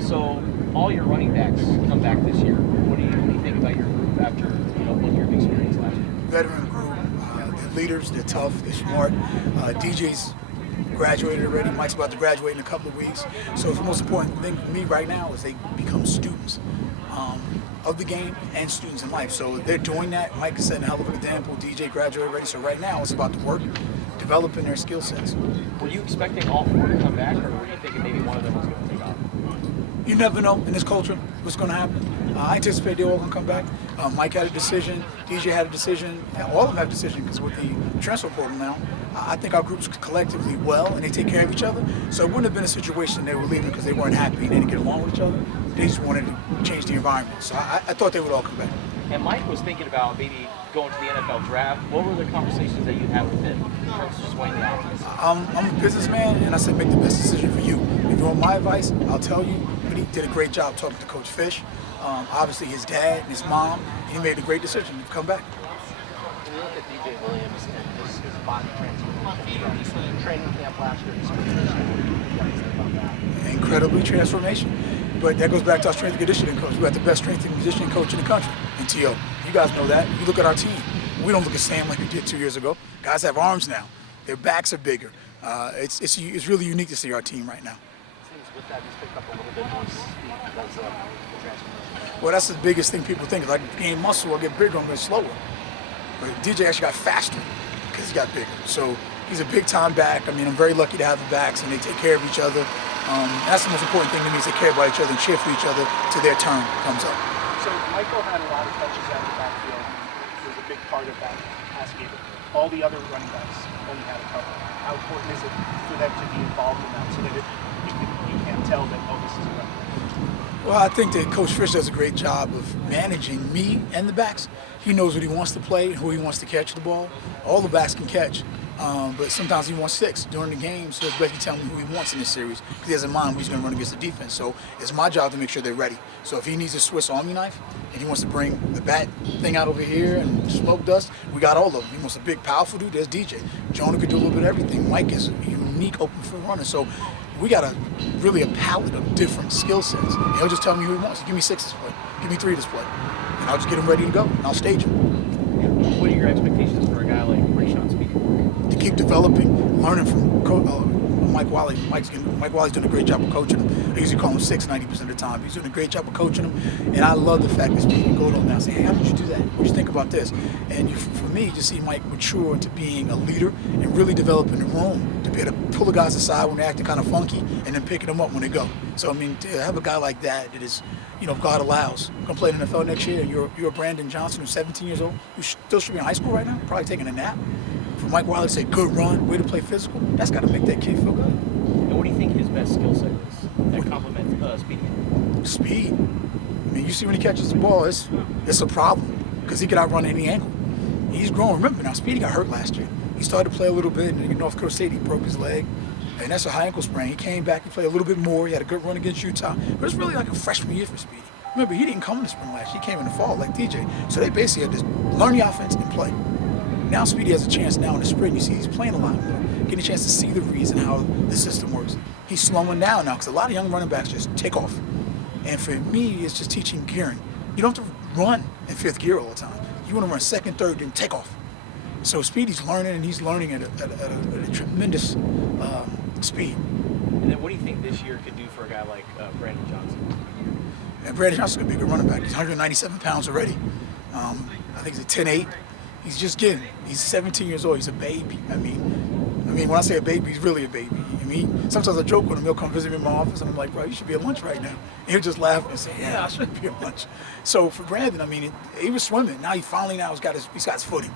So all your running backs come back this year. What do you think about your group after what your experience last year? Veteran group. They're leaders. They're tough. They're smart. DJ's graduated already. Mike's about to graduate in a couple of weeks. So the most important thing for me right now is they become students of the game and students in life. So they're doing that. Mike is setting a hell of an example. DJ graduated already. So right now it's about the work, developing their skill sets. Were you expecting all four to come back, or were you thinking maybe one of them was going to take off? You never know in this culture what's going to happen. I anticipate they're all going to come back. Mike had a decision. DJ had a decision. All of them have a decision because with the transfer portal now, I think our group's collectively well and they take care of each other. So it wouldn't have been a situation they were leaving because they weren't happy and they didn't get along with each other. They just wanted to change the environment. So I thought they would all come back. And Mike was thinking about maybe going to the NFL draft. What were the conversations that you had with him in terms of swaying the offense? I'm a businessman, and I said make the best decision for you. If you want my advice, I'll tell you. But he did a great job talking to Coach Fish. Obviously, his dad and his mom. He made a great decision to come back. When you look at DJ Williams and his body transformation from training camp last year to spring this year, what do you guys think about that? Incredibly transformation. But that goes back to our strength and conditioning coach. We got the best strength and conditioning coach in the country, in T.O. You guys know that. You look at our team. We don't look the same like we did 2 years ago. Guys have arms now. Their backs are bigger. It's really unique to see our team right now. It seems with that he's picked up a little bit more speed because of the transformation. Well, that's the biggest thing people think. If I gain muscle, I get bigger, I'm going slower. But DJ actually got faster because he got bigger. So he's a big-time back. I mean, I'm very lucky to have the backs, and they take care of each other. That's the most important thing to me, is take care about each other and cheer for each other till their turn comes up. So Michael had a lot of touches out of the backfield. He was a big part of that pass game. All the other running backs only had a couple. How important is it for them to be involved in that so that you can't tell that, oh, this is a running back? Well, I think that Coach Fish does a great job of managing me and the backs. He knows what he wants to play, who he wants to catch the ball. All the backs can catch, but sometimes he wants six during the game, so he'll basically tell me who he wants in this series because he has in mind who he's going to run against the defense. So it's my job to make sure they're ready. So if he needs a Swiss Army knife and he wants to bring the bat thing out over here and smoke dust, we got all of them. He wants a big, powerful dude, there's DJ. Jonah could do a little bit of everything. Mike is a unique open field runner. So we got really a palette of different skill sets. And he'll just tell me who he wants. Give me six this play. Give me three this play. And I'll just get him ready to go. And I'll stage him. What are your expectations for a guy like Rayshon Speedy? To keep developing, learning from Mike Wiley. Mike Wiley's doing a great job of coaching him. I usually call him 90% of the time. He's doing a great job of coaching him. And I love the fact that Speedy can go to him now and say, hey, how did you do that? What do you think about this? And for me, to see Mike mature into being a leader and really develop in the room, to be able to pull the guys aside when they're acting kind of funky and then picking them up when they go. So, I mean, to have a guy like that is, if God allows, going to play in the NFL next year, and you're Brandon Johnson, who's 17 years old, who still should be in high school right now, probably taking a nap. For Mike Wiley to say, good run, way to play physical, that's got to make that kid feel good. And what do you think his best skill set is that complements Speedy? Speed. I mean, you see when he catches the ball, it's a problem because he can outrun any angle. He's grown. Remember now, Speedy got hurt last year. He started to play a little bit in North Dakota State. He broke his leg, and that's a high ankle sprain. He came back, he played a little bit more. He had a good run against Utah. But it's really like a freshman year for Speedy. Remember, he didn't come in the spring last year. He came in the fall like DJ. So they basically had to learn the offense and play. Now Speedy has a chance now in the spring. You see he's playing a lot more, getting a chance to see the reason how the system works. He's slowing down now because a lot of young running backs just take off. And for me, it's just teaching gearing. You don't have to run in fifth gear all the time. You want to run second, third, then take off. So Speedy's learning, and he's learning at a tremendous speed. And then what do you think this year could do for a guy like Brandon Johnson? And Brandon Johnson's gonna be a good running back. He's 197 pounds already. I think he's a 10'8". He's just getting. He's 17 years old. He's a baby. I mean, when I say a baby, he's really a baby. I mean, sometimes I joke with him. He'll come visit me in my office, and I'm like, bro, you should be at lunch right now. And he'll just laugh and say, yeah, I should be at lunch. So for Brandon, I mean, he was swimming. Now he finally he's got his footing.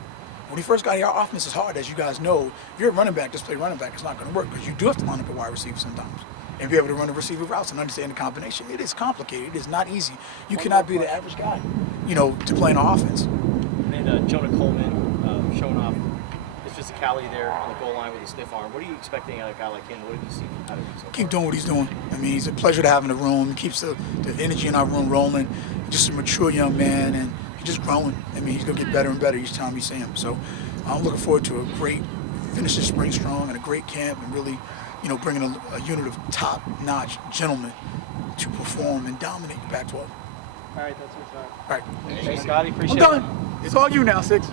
When he first got here, our offense is hard, as you guys know. If you're a running back, just play running back. It's not going to work because you do have to line up a wide receiver sometimes and be able to run the receiver routes and understand the combination. It is complicated. It is not easy. You cannot be the average guy, to play in our offense. And Jonah Coleman showing off his physicality there on the goal line with a stiff arm. What are you expecting out of a guy like him? What have you seen out of him so far? Keep doing what he's doing. I mean, he's a pleasure to have in the room. He keeps the energy in our room rolling. Just a mature young man, and he's just growing. I mean, he's going to get better and better each time we see him. So I'm looking forward to a great finish this spring strong and a great camp and really, bringing a unit of top-notch gentlemen to perform and dominate the Pac-12. All right, that's what's up. All right. Thanks, Scottie. I'm Appreciate it. done. It's all you now, Six.